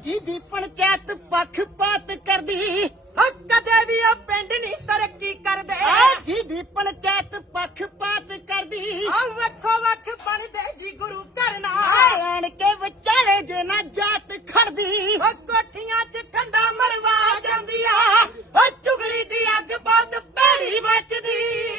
ਜੀ ਦੀ ਪੰਚਾਇਤ ਪੱਖਪਾਤ ਕਰਦੀ ਕਦੇ ਵੀ ਉਹ ਪਿੰਡ ਨਹੀਂ ਤਰੱਕੀ ਕਰਦੇ ਜੀ ਦੀ ਪੰਚਾਇਤ ਪੱਖਪਾਤ ਕਰਦੀ ਵੱਖੋ ਵੱਖ ਬਣਦੇ ਜੀ ਗੁਰੂ ਘਰ ਨਾਲ ਆਣ ਕੇ ਵਿਚਾਲੇ ਜੇ ਨਾ ਜਾਤ ਖੜਦੀ ਕੋਠੀਆਂ 'ਚ ਖੰਡਾ ਮਰਵਾ ਜਾਂਦੀ ਆ ਚੁਗਲੀ ਦੀ ਅੱਗ ਬਹੁਤ ਭੈੜੀ ਮੱਚਦੀ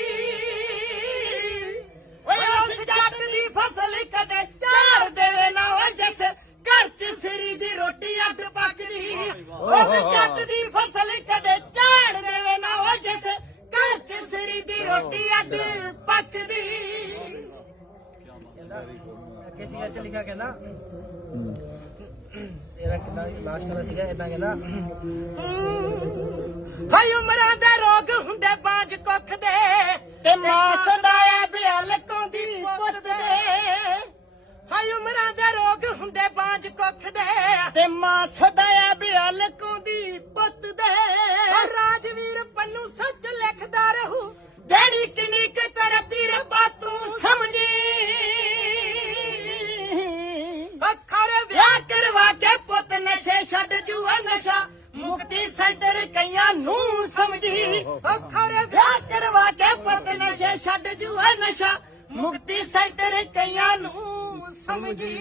ਓਏ ਉਸ ਜੱਟ ਦੀ ਫਸਲ ਕਦੇ ਝਾੜ ਦੇਵੇ ਨਾ ਓ ਜਿਸ ਘਰ 'ਚ ਸਿਰੀ ਦੀ ਰੋਟੀ ਅੱਗ ਪੱਕਦੀ ਉਸ ਜੱਟ ਦੀ ਫਸਲ ਕਦੇ ਝਾੜ ਦੇਵੇ ਨਾ ਓ ਜਿਸ ਘਰ 'ਚ ਸਿਰੀ ਦੀ ਰੋਟੀ ਅੱਗ ਪੱਕਦੀ ਅੱਗੇ ਸੀਗਾ ਚ ਲਿਖਿਆ ਕਹਿੰਦਾ ਤੇਰਾ ਕਿਦਾਂ ਲਾਸਟ ਵਾਲਾ ਸੀਗਾ ਇਦਾਂ ਕਹਿੰਦਾ ਹਾਏ ਉਮਰਾਂ ਦੇ ਰੋਗ ਹੁੰਦੇ ਬਾਂਝ ਕੁੱਖ ਦੇ ਤੇ ਮਾਂ ਸਦਾਇਆ ਬਿਆਲ ਕੋਂਦੀ ਪੁੱਤ ਦੇ ਹਾਏ ਉਮਰਾਂ ਦੇ ਰੋਗ ਹੁੰਦੇ ਬਾਂਝ ਕੁੱਖ ਦੇ ਤੇ ਮਾਂ ਸਦਾਇਆ ਬਿਆਲ ਕੋਂਦੀ ਪੁੱਤ ਦੇ ਰਾਜਵੀਰ ਪੰਨੂ ਸੱਚ ਲਿਖਦਾ ਰਹੂ ਦੇੜੀ ਕਿੰਨੀ ਕਿ ਤੇਰਾ ਪੀਰ ਬਾਤੂ ਸਮਝੀ ਅੱਖਰ ਵਿਆਹ ਕਰਵਾ ਕੇ ਪੁੱਤ ਨਸ਼ੇ ਛੱਡ ਜੂਆ ਨਸ਼ਾ ਮੁਕਤੀ ਸੈਂਟਰ ਕਈਆਂ ਨੂੰ ਸਮਝੀ ਅੱਖਰ ਵਿਆਹ ਕਰਵਾ ਕੇ ਪੁੱਤ ਨਸ਼ੇ ਛੱਡ ਜੂਆ ਨਸ਼ਾ ਮੁਕਤੀ ਸੈਂਟਰ ਕਈਆਂ ਨੂੰ ਸਮਝੀ